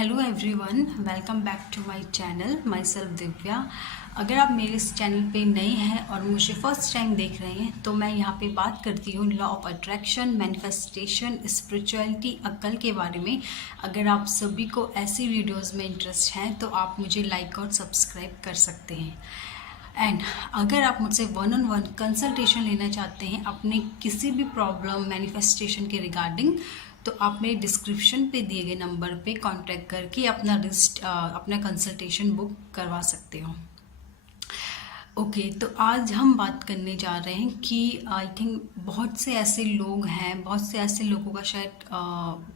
Hello everyone, welcome back to my channel. Myself Divya. अगर आप मेरे इस चैनल पे नए हैं और मुझे फर्स्ट टाइम देख रहे हैं तो मैं यहाँ पे बात करती हूँ law of attraction, manifestation, spirituality, अक्ल के बारे में। अगर आप सभी को ऐसी वीडियोस में इंटरेस्ट है तो आप मुझे लाइक और सब्सक्राइब कर सकते हैं। एंड अगर आप मुझसे 1-on-1 कंसल्टेशन लेना चाहते हैं अपने किसी भी प्रॉब्लम मैनिफेस्टेशन के रिगार्डिंग, तो आप मेरे डिस्क्रिप्शन पे दिए गए नंबर पे कांटेक्ट करके अपना कंसल्टेशन बुक करवा सकते हो। ओके, तो आज हम बात करने जा रहे हैं कि आई थिंक बहुत से ऐसे लोग हैं, बहुत से ऐसे लोगों का शायद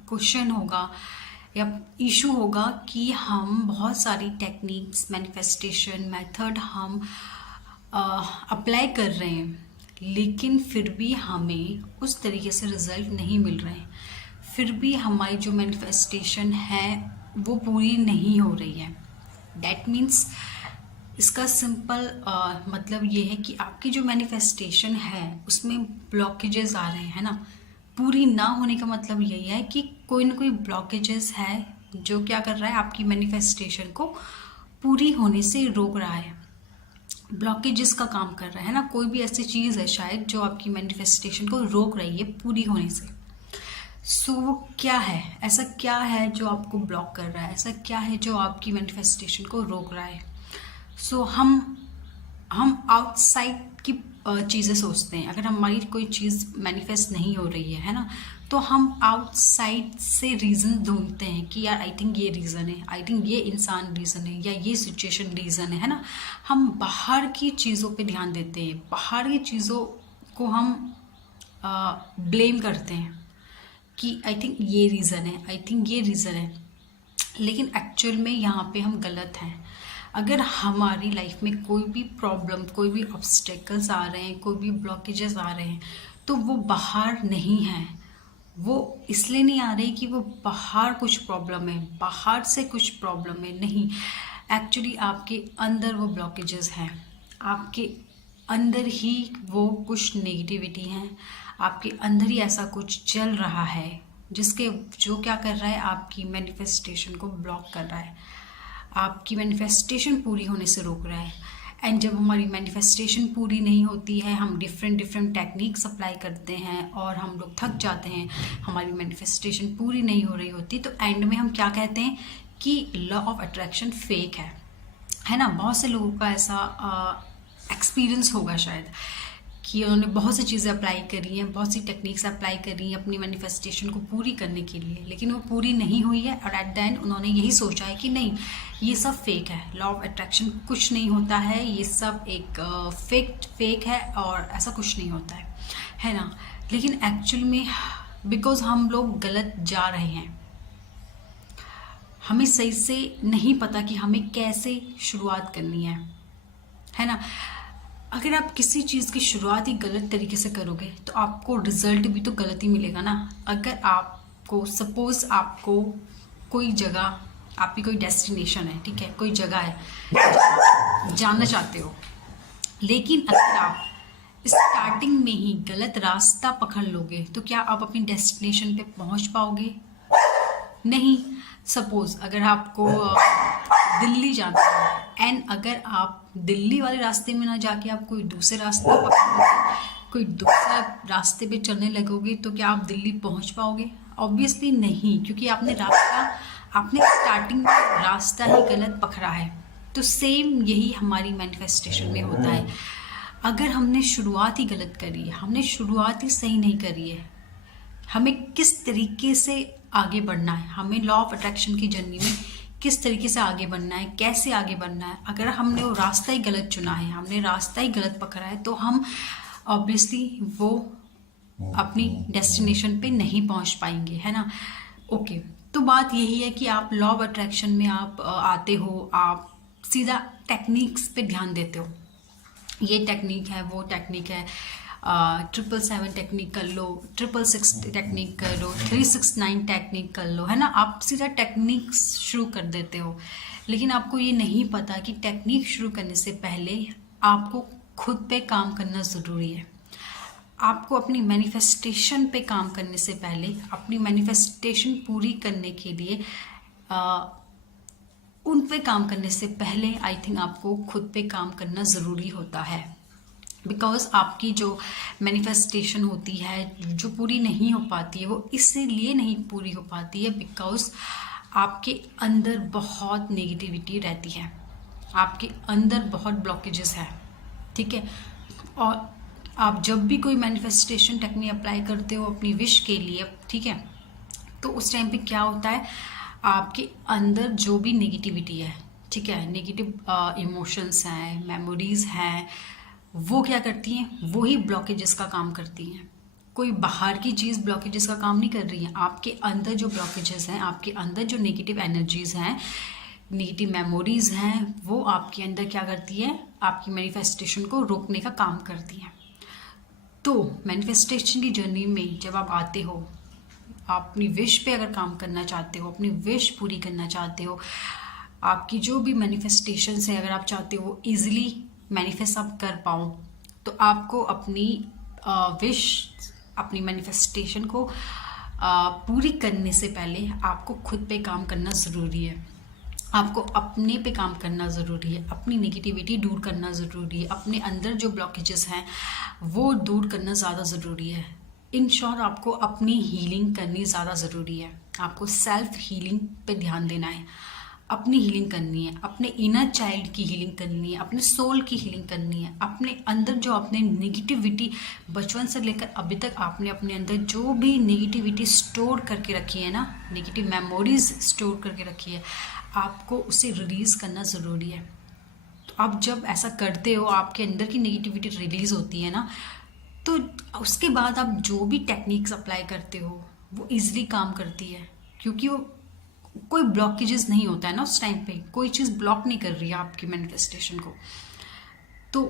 क्वेश्चन होगा या इशू होगा कि हम बहुत सारी टेक्निक्स, मैनिफेस्टेशन मेथड हम अप्लाई कर रहे हैं लेकिन फिर भी हमें उस तरीके से रिजल्ट नहीं मिल रहे हैं, फिर भी हमारी जो मैनिफेस्टेशन है वो पूरी नहीं हो रही है। डैट मीन्स इसका सिंपल मतलब ये है कि आपकी जो मैनिफेस्टेशन है उसमें ब्लॉकेजेस आ रहे हैं, है ना। पूरी ना होने का मतलब यही है कि कोई ना कोई ब्लॉकेजेस है जो क्या कर रहा है, आपकी मैनिफेस्टेशन को पूरी होने से रोक रहा है, ब्लॉकेजेस का काम कर रहा है ना। कोई भी ऐसी चीज़ है शायद जो आपकी मैनिफेस्टेशन को रोक रही है पूरी होने से। सो वो क्या है, ऐसा क्या है जो आपको ब्लॉक कर रहा है, ऐसा क्या है जो आपकी मैनिफेस्टेशन को रोक रहा है। सो हम आउटसाइड की चीज़ें सोचते हैं। अगर हमारी कोई चीज़ मैनिफेस्ट नहीं हो रही है ना, तो हम आउटसाइड से रीज़न ढूंढते हैं कि यार आई थिंक ये रीज़न है, आई थिंक ये इंसान रीज़न है या ये सिचुएशन रीज़न है ना। हम बाहर की चीज़ों पे ध्यान देते हैं, बाहर की चीज़ों को हम ब्लेम करते हैं कि आई थिंक ये रीज़न है, आई थिंक ये रीज़न है, लेकिन एक्चुअल में यहाँ पे हम गलत हैं। अगर हमारी लाइफ में कोई भी प्रॉब्लम, कोई भी ऑब्स्टेकल्स आ रहे हैं, कोई भी ब्लॉकेजेस आ रहे हैं, तो वो बाहर नहीं है। वो इसलिए नहीं आ रही कि वो बाहर कुछ प्रॉब्लम है, बाहर से कुछ प्रॉब्लम है, नहीं। एक्चुअली आपके अंदर वो ब्लॉकेजेस हैं, आपके अंदर ही वो कुछ नेगेटिविटी है, आपके अंदर ही ऐसा कुछ चल रहा है जो क्या कर रहा है, आपकी मैनिफेस्टेशन को ब्लॉक कर रहा है, आपकी मैनिफेस्टेशन पूरी होने से रोक रहा है। एंड जब हमारी मैनिफेस्टेशन पूरी नहीं होती है, हम डिफरेंट टेक्निक्स अप्लाई करते हैं और हम लोग थक जाते हैं, हमारी मैनिफेस्टेशन पूरी नहीं हो रही होती, तो एंड में हम क्या कहते हैं कि लॉ ऑफ अट्रैक्शन फेक है ना। बहुत से लोगों का ऐसा एक्सपीरियंस होगा शायद कि उन्होंने बहुत सी चीज़ें अप्लाई करी हैं, बहुत सी टेक्निक्स अप्लाई करी हैं अपनी मैनिफेस्टेशन को पूरी करने के लिए, लेकिन वो पूरी नहीं हुई है और एट द एंड उन्होंने यही सोचा है कि नहीं, ये सब फेक है, लॉ ऑफ अट्रैक्शन कुछ नहीं होता है, ये सब एक फेक है और ऐसा कुछ नहीं होता है ना। लेकिन एक्चुअल में बिकॉज हम लोग गलत जा रहे हैं, हमें सही से नहीं पता कि हमें कैसे शुरुआत करनी है ना। अगर आप किसी चीज़ की शुरुआत ही गलत तरीके से करोगे तो आपको रिजल्ट भी तो गलत ही मिलेगा ना। अगर आपको सपोज आपको कोई जगह, आपकी कोई डेस्टिनेशन है, ठीक है, कोई जगह है जानना चाहते हो, लेकिन अगर आप स्टार्टिंग में ही गलत रास्ता पकड़ लोगे तो क्या आप अपनी डेस्टिनेशन पे पहुंच पाओगे? नहीं। सपोज अगर आपको दिल्ली जाना है एंड अगर आप दिल्ली वाले रास्ते में ना जाके आप कोई दूसरे रास्ते पकड़ोगे, कोई दूसरा रास्ते पे चलने लगोगे, तो क्या आप दिल्ली पहुंच पाओगे? ऑब्वियसली नहीं, क्योंकि आपने स्टार्टिंग में रास्ता ही गलत पकड़ा है। तो सेम यही हमारी मैनिफेस्टेशन में होता है। अगर हमने शुरुआत ही गलत करी है, हमने शुरुआत ही सही नहीं करी है, हमें किस तरीके से आगे बढ़ना है, हमें लॉ ऑफ अट्रैक्शन की जर्नी में किस तरीके से आगे बढ़ना है, कैसे आगे बढ़ना है, अगर हमने वो रास्ता ही गलत चुना है, हमने रास्ता ही गलत पकड़ा है, तो हम ऑब्वियसली वो अपनी डेस्टिनेशन पे नहीं पहुंच पाएंगे, है ना। ओके, तो बात यही है कि आप लॉ ऑफ अट्रैक्शन में आप आते हो, आप सीधा टेक्निक्स पे ध्यान देते हो, ये टेक्निक है, वो टेक्निक है, 777 टेक्निक कर लो, 666 टेक्निक कर लो, 369 टेक्निक कर लो, है ना। आप सीधा टेक्निक्स शुरू कर देते हो, लेकिन आपको ये नहीं पता कि टेक्निक शुरू करने से पहले आपको खुद पे काम करना ज़रूरी है। आपको अपनी मैनिफेस्टेशन पे काम करने से पहले, अपनी मैनिफेस्टेशन पूरी करने के लिए उन पे काम करने से पहले आई थिंक आपको खुद पे काम करना ज़रूरी होता है। बिकॉज आपकी जो मैनिफेस्टेशन होती है जो पूरी नहीं हो पाती है, वो इसीलिए नहीं पूरी हो पाती है बिकॉज आपके अंदर बहुत नेगेटिविटी रहती है, आपके अंदर बहुत ब्लॉकेजेस है, ठीक है। और आप जब भी कोई मैनिफेस्टेशन टेक्निक अप्लाई करते हो अपनी विश के लिए, ठीक है, तो उस टाइम पे क्या होता है, आपके अंदर जो भी नेगेटिविटी है, ठीक है, नेगेटिव इमोशंस हैं, मेमोरीज हैं, वो क्या करती हैं, वो ही ब्लॉकेजेस का काम करती हैं। कोई बाहर की चीज़ ब्लॉकेजेस का काम नहीं कर रही है, आपके अंदर जो ब्लॉकेजेस हैं, आपके अंदर जो नेगेटिव एनर्जीज हैं, नेगेटिव मेमोरीज हैं, वो आपके अंदर क्या करती है, आपकी मैनिफेस्टेशन को रोकने का काम करती हैं। तो मैनिफेस्टेशन की जर्नी में जब आप आते हो, आप अपनी विश पे अगर काम करना चाहते हो, अपनी विश पूरी करना चाहते हो, आपकी जो भी मैनिफेस्टेशन है अगर आप चाहते हो ईजिली मैनिफेस्ट आप कर पाओ, तो आपको अपनी विश, अपनी मैनिफेस्टेशन को पूरी करने से पहले आपको खुद पे काम करना ज़रूरी है। आपको अपने पे काम करना ज़रूरी है, अपनी नेगेटिविटी दूर करना ज़रूरी है, अपने अंदर जो ब्लॉकेजेस हैं वो दूर करना ज़्यादा ज़रूरी है। इन शॉर्ट आपको अपनी हीलिंग करनी ज़्यादा ज़रूरी है। आपको सेल्फ हीलिंग पे ध्यान देना है, अपनी हीलिंग करनी है, अपने इनर चाइल्ड की हीलिंग करनी है, अपने सोल की हीलिंग करनी है। अपने अंदर जो आपने नेगेटिविटी बचपन से लेकर अभी तक आपने अपने अंदर जो भी नेगेटिविटी स्टोर करके रखी है ना, नेगेटिव मेमोरीज स्टोर करके रखी है, आपको उसे रिलीज़ करना ज़रूरी है। तो आप जब ऐसा करते हो, आपके अंदर की नेगेटिविटी रिलीज़ होती है ना, तो उसके बाद आप जो भी टेक्निक्स अप्लाई करते हो वो इजीली काम करती है, क्योंकि वो कोई ब्लॉकेजेस नहीं होता है ना उस टाइम पे, कोई चीज़ ब्लॉक नहीं कर रही है आपकी मैनिफेस्टेशन को। तो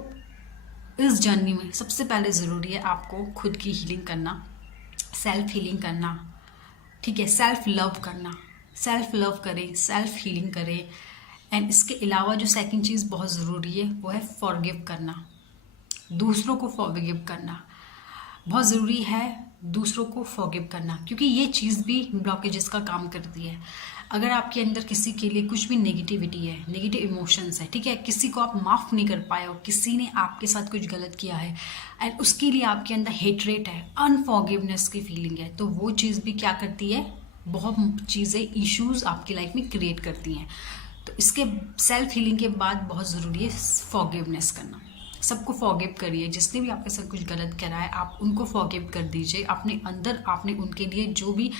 इस जर्नी में सबसे पहले ज़रूरी है आपको खुद की हीलिंग करना, सेल्फ हीलिंग करना, ठीक है, सेल्फ लव करना। सेल्फ लव करें, सेल्फ हीलिंग करें। एंड इसके अलावा जो सेकंड चीज़ बहुत ज़रूरी है वो है फॉरगिव करना, दूसरों को फॉरगिव करना बहुत ज़रूरी है। दूसरों को फॉरगिव करना, क्योंकि ये चीज़ भी ब्लॉकेजेस का काम करती है। अगर आपके अंदर किसी के लिए कुछ भी नेगेटिविटी है, नेगेटिव इमोशंस है, ठीक है, किसी को आप माफ़ नहीं कर पाए हो, किसी ने आपके साथ कुछ गलत किया है एंड उसके लिए आपके अंदर हेटरेट है, अनफॉरगिवनेस की फीलिंग है, तो वो चीज़ भी क्या करती है, बहुत चीज़ें इश्यूज़ आपकी लाइफ में क्रिएट करती हैं। तो इसके सेल्फ हीलिंग के बाद बहुत ज़रूरी है फॉरगिवनेस करना। सबको फॉरगिव करिए, जिसने भी आपके साथ कुछ गलत करा है आप उनको फॉरगिव कर दीजिए। अपने अंदर आपने उनके लिए जो भी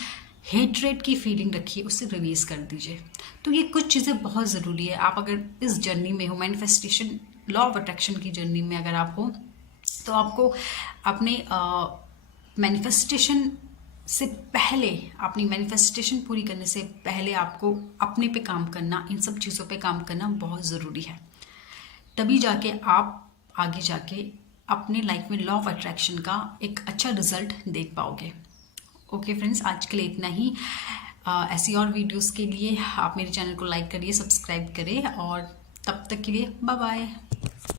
हेटरेट की फीलिंग रखी है उसे रिलीज़ कर दीजिए। तो ये कुछ चीज़ें बहुत ज़रूरी है। आप अगर इस जर्नी में हो, मैनिफेस्टेशन लॉ ऑफ अट्रैक्शन की जर्नी में अगर आप हो, तो आपको अपने मैनिफेस्टेशन से पहले, अपनी मैनिफेस्टेशन पूरी करने से पहले आपको अपने पे काम करना, इन सब चीज़ों पे काम करना बहुत ज़रूरी है। तभी जाके आप आगे जाके अपने लाइफ में लॉ ऑफ अट्रैक्शन का एक अच्छा रिजल्ट देख पाओगे। ओके फ्रेंड्स, आज के लिए इतना ही। ऐसी और वीडियोस के लिए आप मेरे चैनल को लाइक करिए, सब्सक्राइब करें और तब तक के लिए बाय बाय।